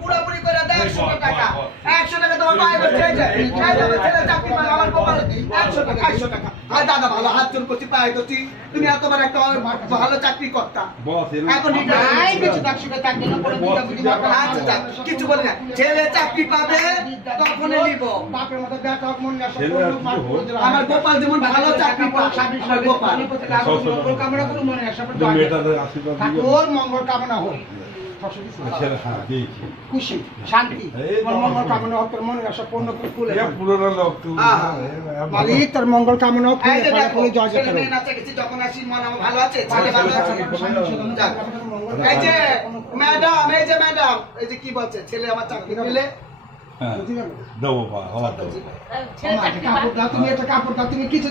পুরোপুরি করে দেয় একশো টাকা। একশো টাকা তোমার খাই ছেলে চাকরি আমার একশো টাকা একশো টাকা। আর দাদা ভালো হাত জোর করছি পায়ে করছি তুমি এতবার একটা ভালো চাকরি করতা। এখন কিছু। আচ্ছা বলি না। ছেলে চাকরি পাবে তখনই নিব। মন আর। আমার গোপাল যেমন ভালো চাকরি গোপাল। মঙ্গল কামনা মনে। ঠাকুর মঙ্গল কামনা হোক। খুশি শান্তি। মঙ্গল কামনা হোক তোর মনে আশা পূর্ণ মালিক তোর মঙ্গল কামনা যখন আসি মন আমার ভালো আছে ছেলে ভালো আছে এই যে ম্যাডাম এই যে ম্যাডাম এই যে কি বলছে ছেলে আমার চাকরি পেলে? হ্যাঁ, দেবো বা, হওয়া দেবো। কাপড় দাও তুমি একটা কাপড় দাও তুমি কিছু